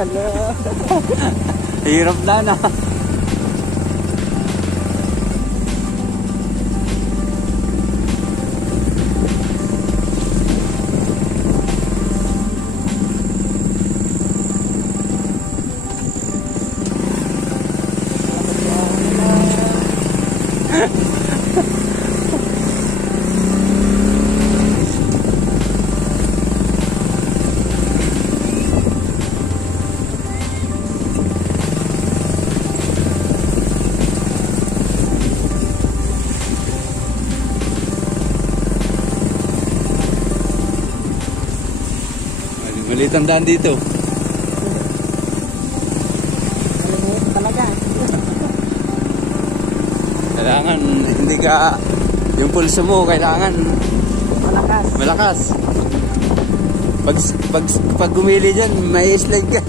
Ala. Hirap na. Maliit ang daan dito. Maliit talaga. Kailangan hindi ka, yung pulso mo kailangan malakas. Pag gumili dyan, may slide ka.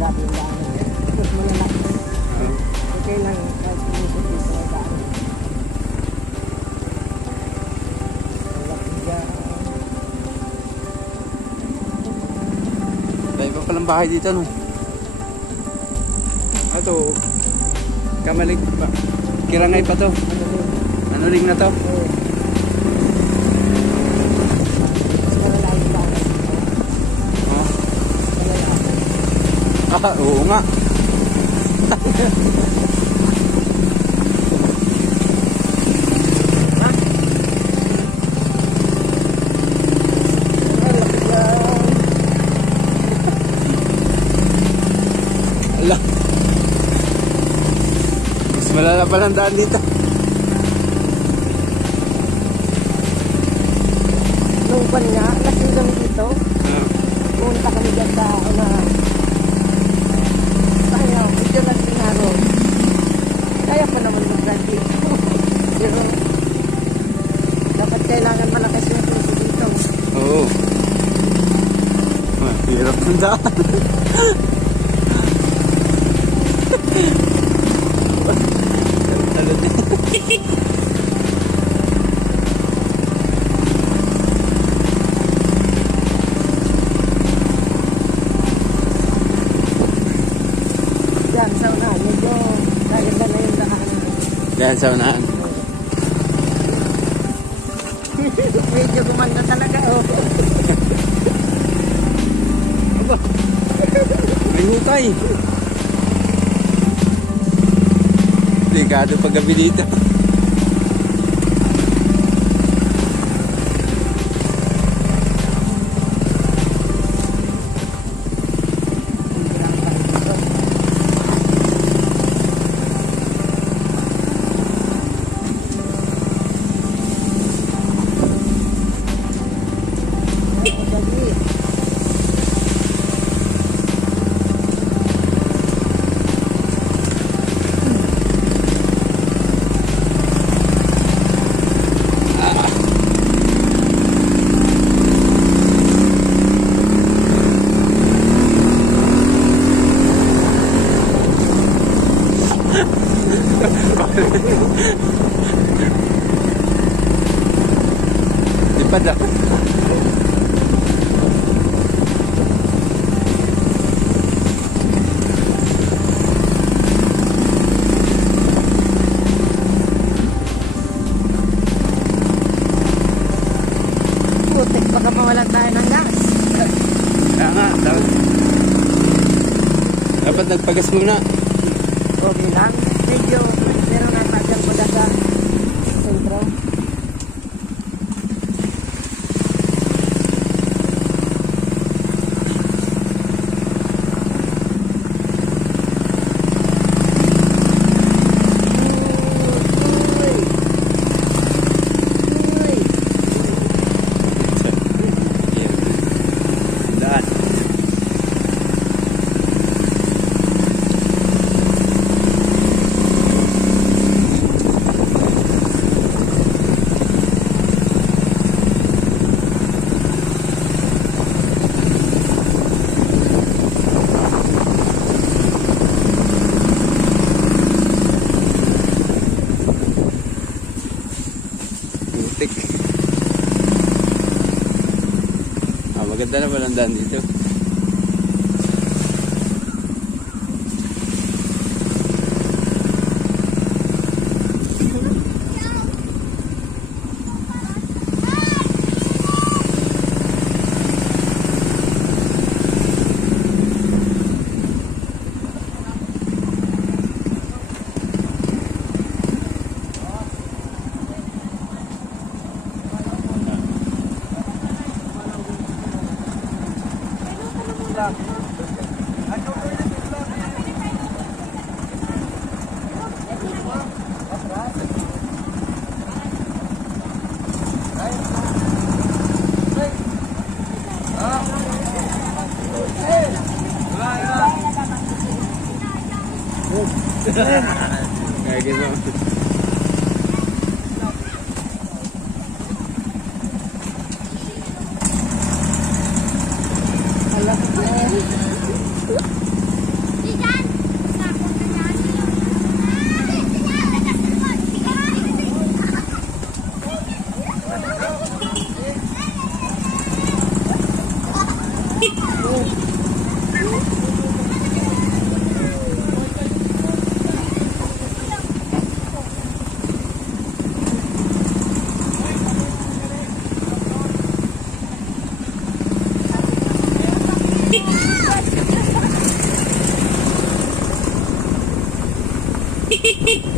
Grabe yung daan. Mas malalaki. Okay lang. Kahit pumusok dito ay daan. Dahil pa palang bahay dito, no? Ito, kamalig pa. Kirangay pa to. Ano ring na to? Oo nga. Ala. Mas malala pa lang daan dito. Nung pan nga, nasigang dito. Punta kami dyan sa unahan. Kaya, ito lang sinaro. Kaya pa naman mag-graduate. Pero, dapat kailangan malakas yung puso dito. Oo. Hirap ng daan. Yan, sa unahan. Medyo kaganda na yung daan. Yan sa unahan. Medyo gumanda talaga, oh. Aba, may hukay. Delikado pag gabi dito. Lipad ako. Putik, baka mawalan tayo ng gas. Kaya nga, dapat nagpagas muna. Okay lang. Medyo, meron na tagal po sa sentro. Maganda na walang daan dito. Kayak gitu.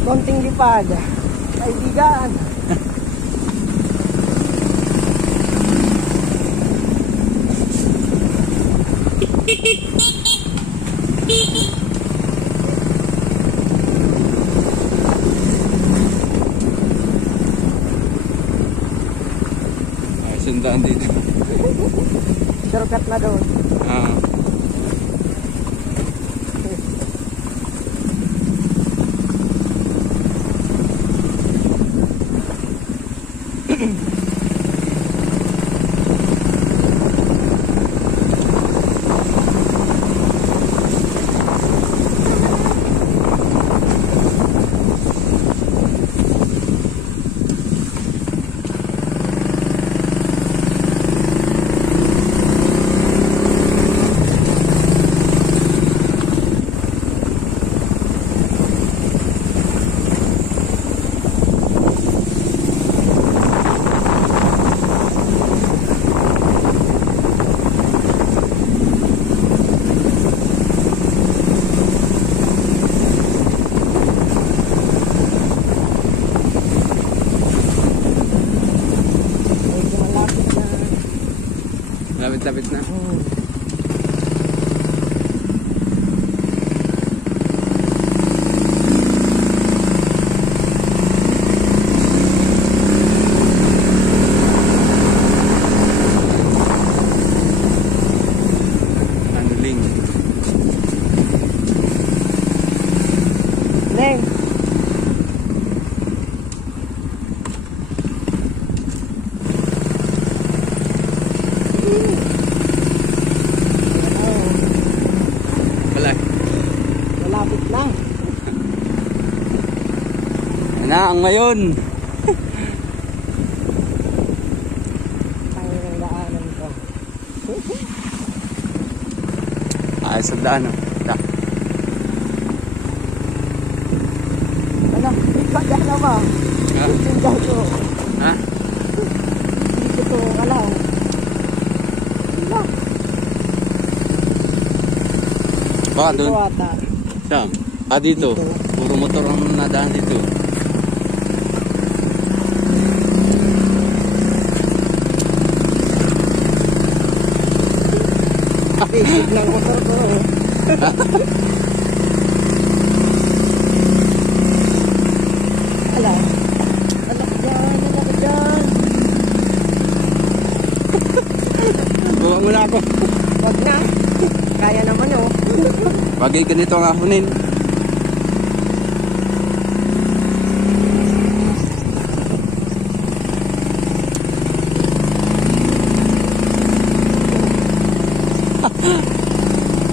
Konting lipad, kaibigan. Ay, sundaan dito. Shortcut na doon. Lapit-lapit na. Anuling. Neng. Malapit na. Yan na ang ngayon. Ang daanan ko. Ayos ang daan. Da. Ano? Ipagyan na ba? Ha? Tindaw ko. Ha? Dito ko alaw. Wala. Baka Dito doon. ata. Saan? Ah, dito. Dito. Puro motor ang nadaan dito. Basic ng motor ko. Ala. Anak dyan, anak dyan. Buka muna ako. Wag na. Kaya naman oh. Bagay ganito ang ahunin.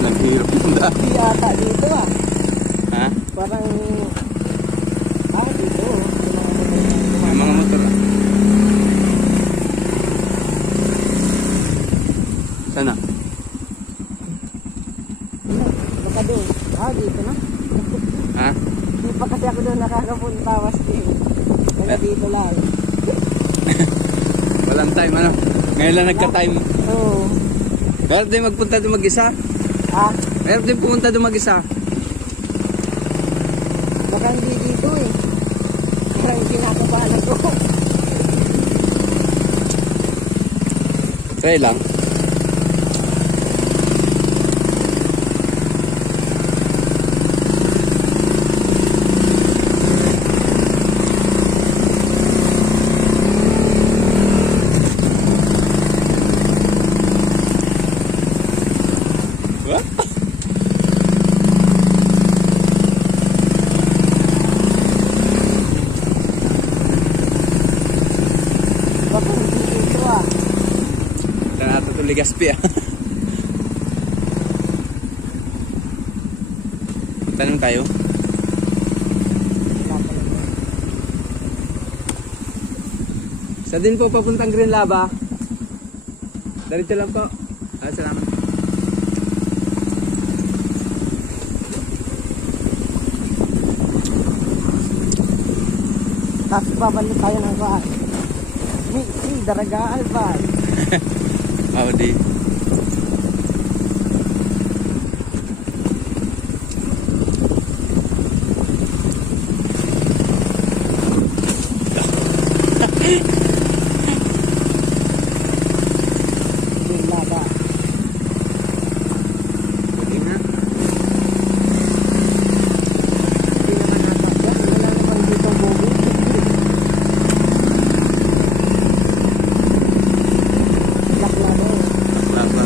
Naghirap yung daan. Hindi ata dito ah. Ha? Parang dito. Yung mga motor. Yung mga motor. Ah. Yung mga motor. Mga motor. Ah. Ano? Baka doon. Dito na. Ha? Hindi pa kasi ako doon nakakapunta. Basti. Kaya dito lang. Walang time ano? Ngayon lang nagka-time. Oo. Meron din magpunta doon mag-isa. Meron din pumunta doon mag-isa. Baka hindi dito eh. Parang kinakabahan ako. Try lang. What? Baka hindi dito ah. Natutuli Gaspi ah. Punta naman tayo. Sa din po papuntang Green Lava. Diretso lang po. Salamat. Tapos babalik tayo ng bahay. Daraga Alban. Audi. Yung laba. Pwede nga. Hindi naman natakyan. Wala naman dito ang bubo. Laklado. Lava.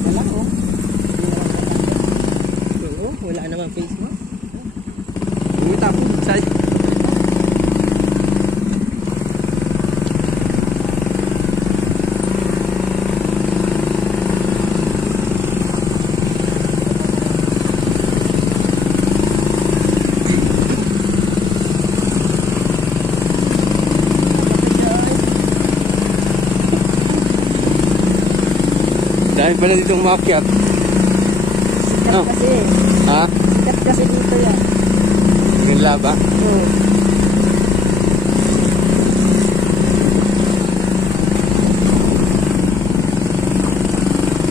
Wala oh. Oo, wala naman face mo. Hindi tapo. Saan? Dahil pala dito umakyat. Sikat Oh. kasi. Ha? Sikat kasi dito yan. Green Lava? Oo.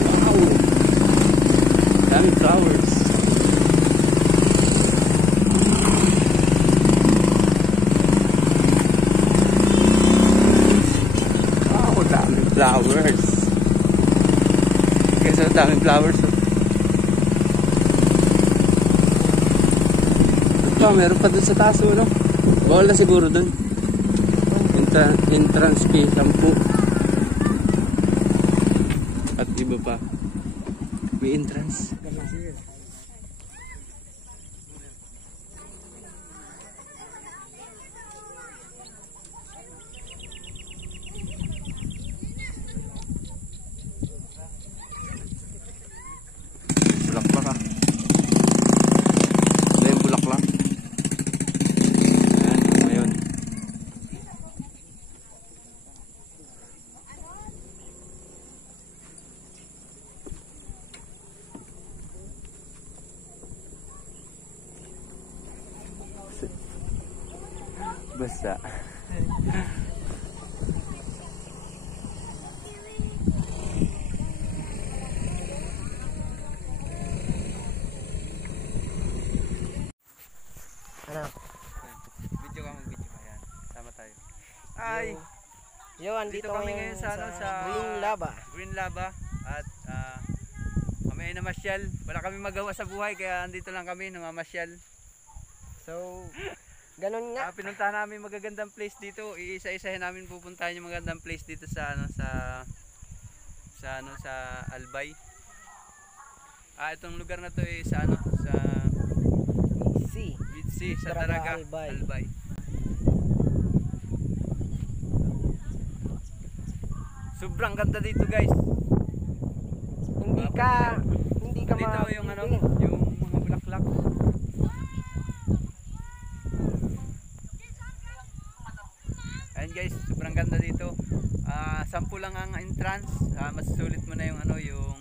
Wow! Daming flowers. Wow, daming flowers. Kaya sa daming flowers. Meron pa dun sa taas, no? Bawal na siguro dun. Entrance fee, 10. At iba pa. May entrance. Bulaklak ah. Wala yung bulaklak. Ayan, ngayon. Basta. Ano? Video ka, mag-video ka yan. Sama tayo. Ay! Yo, andito Dito kami ngayon sa, Green Lava. Green Lava. At kami ay namasyal. Wala kami magawa sa buhay kaya andito lang kami namamasyal. So, ganun nga. Pinuntahan namin magagandang place dito. Iisa-isahin namin pupuntahan yung magandang place dito sa sa Albay. Itong lugar na to ay sa Sea, sa Daraga Albay. Albay. Sobrang ganda dito guys. Hindi ka Dito yung ano, yung mga bulaklak. Ayun guys, sobrang ganda dito. 10 lang ang entrance. Masusulit mo na yung ano, yung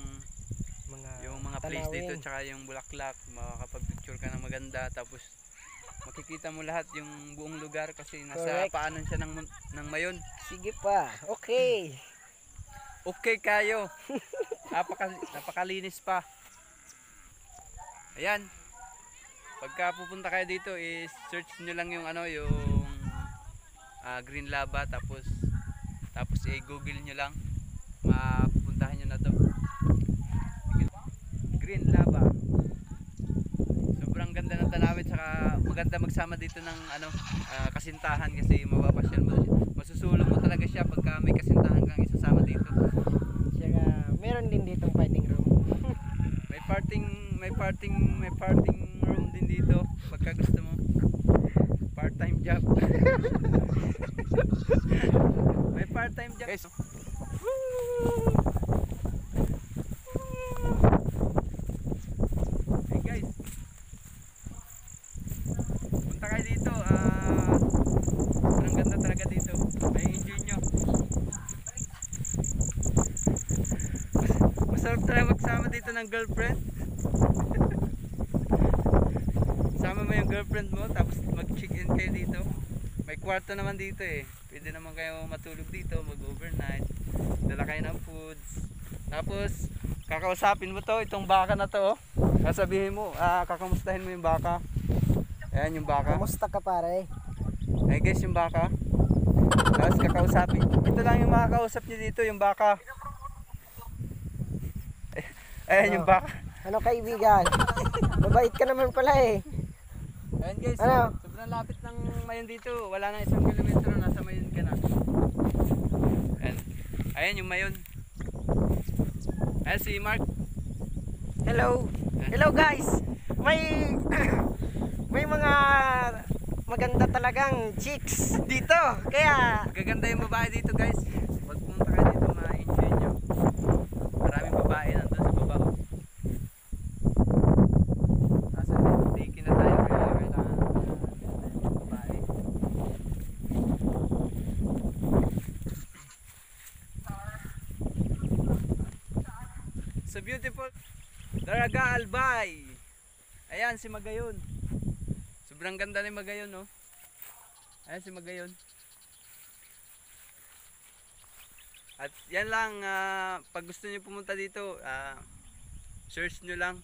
mga place dito tsaka yung bulaklak. Makakapag-picture ka ng maganda, tapos makikita mo lahat yung buong lugar kasi nasa paanan siya ng Mayon. Sige pa. Okay. Okay kayo. Napakalinis pa. Ayan. Pagka pupunta kayo dito is search nyo lang yung ano, yung Green Lava, tapos i-google nyo lang. Mapupuntahan nyo na to. Green Lava. Sobrang ganda ng tanawin, saka maganda magsama dito ng ano, kasintahan kasi mapapasyal mo. Masusulong mo talaga siya pagka may kasintahan kang isasama dito. Saka meron din ditong fighting room. may parting room din dito pagka gusto mo. Part-time job. May part-time job. Guys. Hey guys. Punta kayo dito. Ang ganda talaga dito. May enjoy nyo. Masarap talaga magsama dito ng girlfriend. Sama mo yung girlfriend mo, tapos mag-check-in kayo dito. May kwarto naman dito eh. Pwede naman kayo matulog dito, mag-overnight. Dala kayo ng foods. Tapos kakausapin mo to, itong baka na to. Sasabihin mo, kakamustahin mo yung baka. Ayan yung baka. Kamusta ka pare? Ay guys, yung baka. Tapos kakausapin. Ito lang yung makakausap niyo dito, yung baka. Ayan yung baka. Ano kaibigan? Mabait ka naman pala eh. Ayan guys, ano? sobrang lapit ng Mayon dito. Wala na 1 kilometro, nasa Mayon ka na. Ayan yung Mayon. Ayan si Mark. Hello. Hello guys. May mga maganda talagang chicks dito. Kaya magaganda yung babae dito guys. Pag pumunta kayo dito, ma-enjoy nyo. Maraming babae nandun sa baba. Nasa tiki na tayo, kaya kailangan babae. So beautiful. Daraga Albay. Ayan si Magayon. Sobrang ganda ni Magayon, no? Ayan si Magayon. At yan lang, pag gusto niyo pumunta dito, search nyo lang.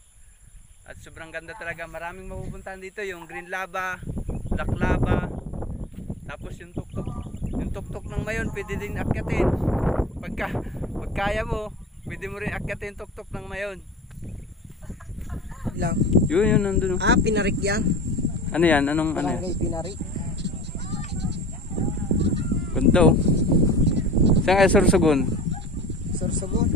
At sobrang ganda talaga. Maraming mapupuntahan dito. Yung Green Lava, Black Lava, tapos yung tuktok. Yung tuktok ng Mayon, pwede din akyatin. Pag kaya mo, pwede mo rin akyatin yung tuktok ng Mayon. lang. Yun, nandun. Pinarik yan. Ano yan? Anong ano yan? Barangay Pinarik. Ganda oh. Saan kayo Sorsogon? Sorsogon.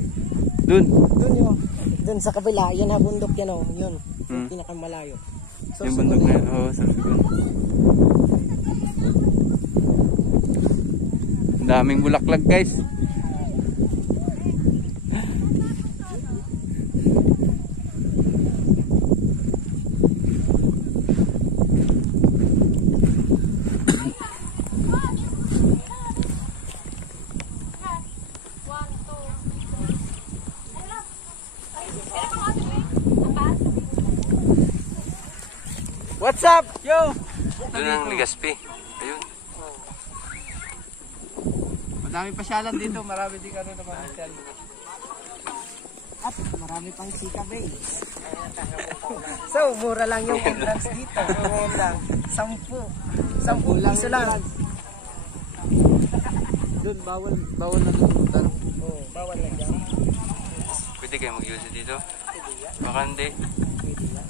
Dun. Dun yun. Dun sa kabila. Yan ha, bundok yan o. Yun. Yung pinakamalayo. Yung bundok na yan. Oo, Sorsogon. Daming bulaklak guys. What's up? Yo! Doon ang Legazpi. Ayun. Madami pasyalan dito. Marami din kano naman pasyal. At marami pang sika base. So, mura lang yung entrance dito. Ngayon lang. 10 piso lang. Doon, bawal na pumunta. Oo, bawal lang dyan. Pwede kayo mag-use dito? Baka hindi. Pwede lang.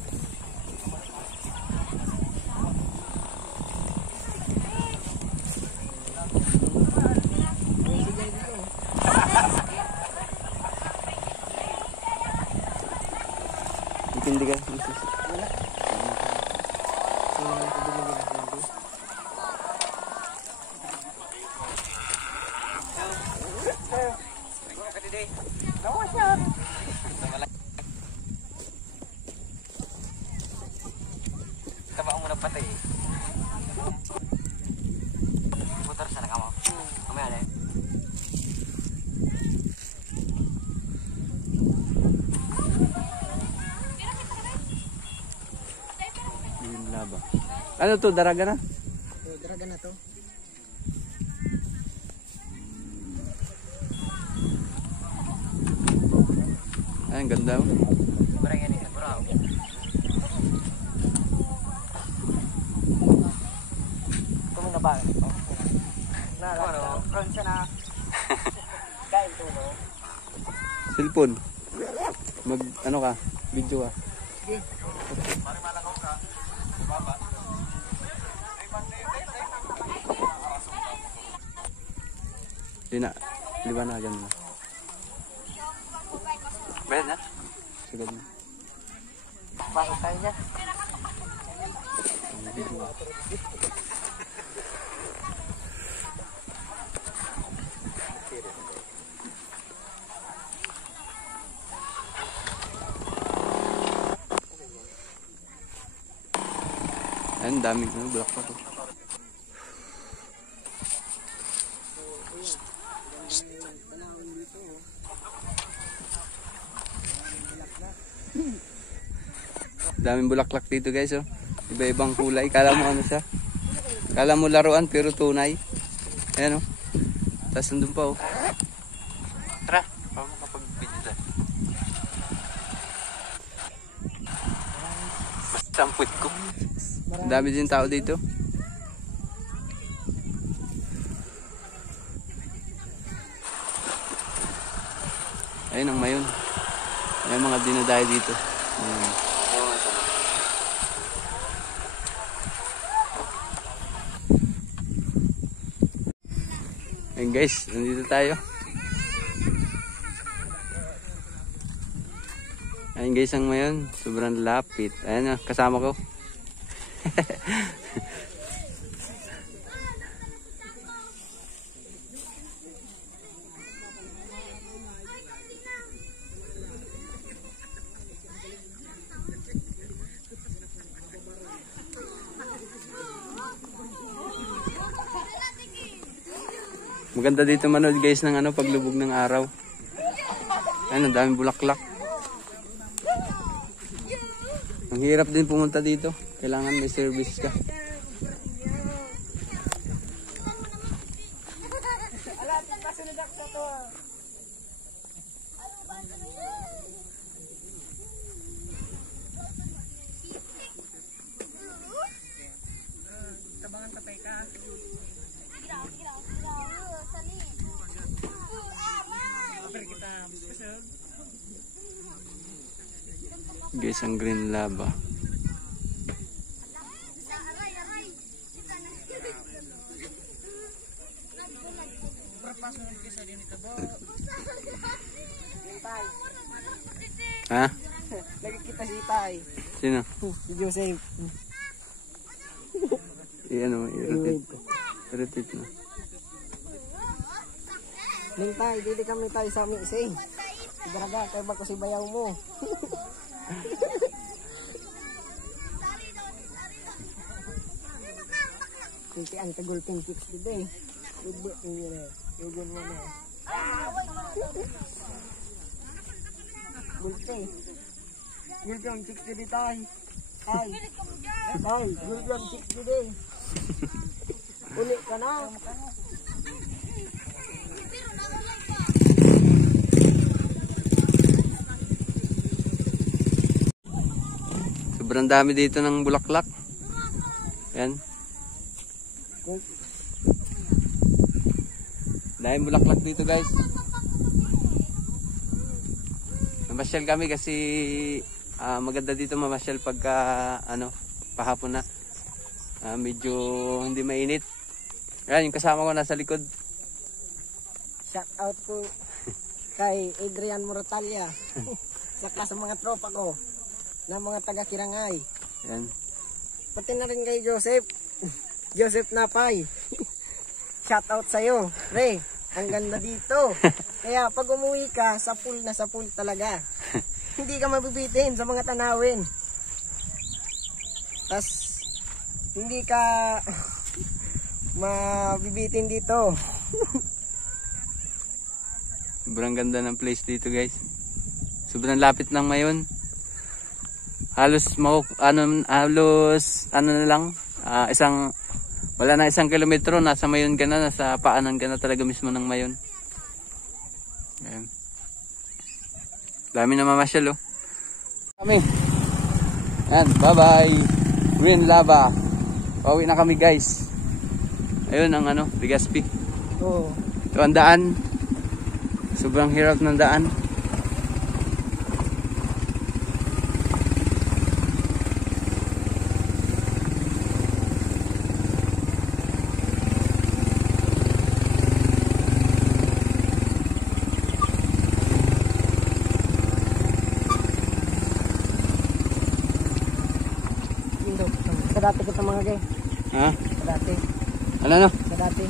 Hindi ka. Wala. today. Tawa siya. Taba mo na patay. Motor sana kamu. Kami ada. Green lava. Ano to, daraga na? Daraga na to. Ay, ang ganda. Barang yan ito, bro. Tumong na ba? Ron siya na. Kain to, no? Cellphone. Mag, ano ka? Video ka. Sige. Di na. Liwanagan na. Bayad na? Sigad na. Bago tayo niya. Ayun, daming block pa to. Daming bulaklak dito guys, oh. Iba-ibang kulay. Kala mo ano siya? Kala mo laruan pero tunay. Ayan, oh. Tapos nandun pa, oh. Tara, paano makapag-video dyan? Basta ang puwit ko. Ang dami din tao dito. Ayun ang mayon. May mga dinadayo dito. Ayun. Ayun guys, nandito tayo. Ayun guys ang mayon. Sobrang lapit. Ayan na, kasama ko. Maganda dito manood guys ng ano paglubog ng araw. Ayun, ang daming bulaklak. Ang hirap din pumunta dito. Kailangan may service ka. Tabangan patay ka. Guys, ang green lava. Ha? Lagi kita si Tay. Sino? Si Joseph. I-ano, i-rotate. I-rotate na. Ning Tay, dili kami tayo sa mixing. Sigaraga, kay ba ko si bayaw mo. Kunti ang kagulping chicks dito eh. Ubo, yugon mo na. Gulping. Gulping chicks dito tayo. Ay. Ay, gulping chicks dito eh. Uli ka na. Sobrang dami dito ng bulaklak. Ayan. Dahil bulaklak dito guys. Mamasyal kami kasi maganda dito mamasyal pagka ano, pahapon na. Medyo hindi mainit. Ayan, yung kasama ko nasa likod. Shout out po kay Adrian Mortalia. Saka sa mga tropa ko na mga taga Kirangay. Ayan. Pati na rin kay Joseph. Joseph Napay. Shout out sa'yo. Re, Ang ganda dito. Kaya pag umuwi ka, sa pool na sa pool talaga. Hindi ka mabibitin sa mga tanawin. Tas hindi ka mabibitin dito. Sobrang ganda ng place dito guys. Sobrang lapit ng Mayon. Halos ano na lang, wala na 1 kilometro, nasa Mayon ka na, nasa paanan ka na talaga mismo ng Mayon. Ayan. Dami na mamasyal oh. Kami. Ayan, bye bye. Green Lava. Pauwi na kami guys. Ayun ang Legazpi. Oo. Ito ang daan. Sobrang hirap ng daan. Sa dati kita mga gay. Ha? Sa dati. Ano? Sa dati.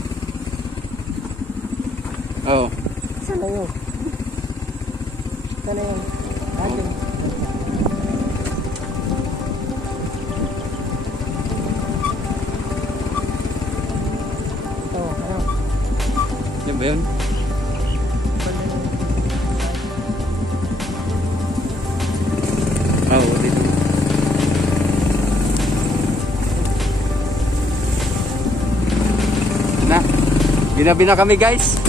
Oo. Sana yun. Sana yun. Dati. Ito, ano? Yan ba yun? Oo, dito. Na, ginabi na kami guys.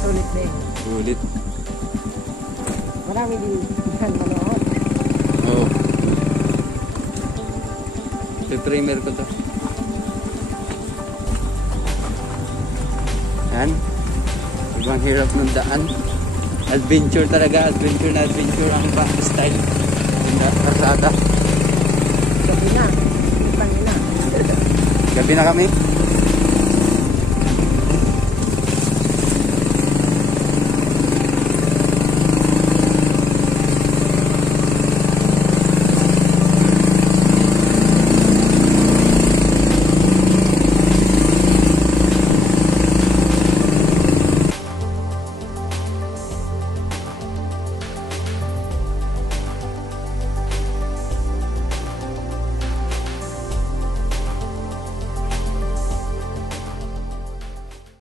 Sulit din. Sulit. Marami din yan manood. Oo. Primer ko to. Yan. Ibang hirap ng daan. Adventure talaga. Adventure na adventure ang style. Kasada. Gabi na. Gabi na. Gabi na kami.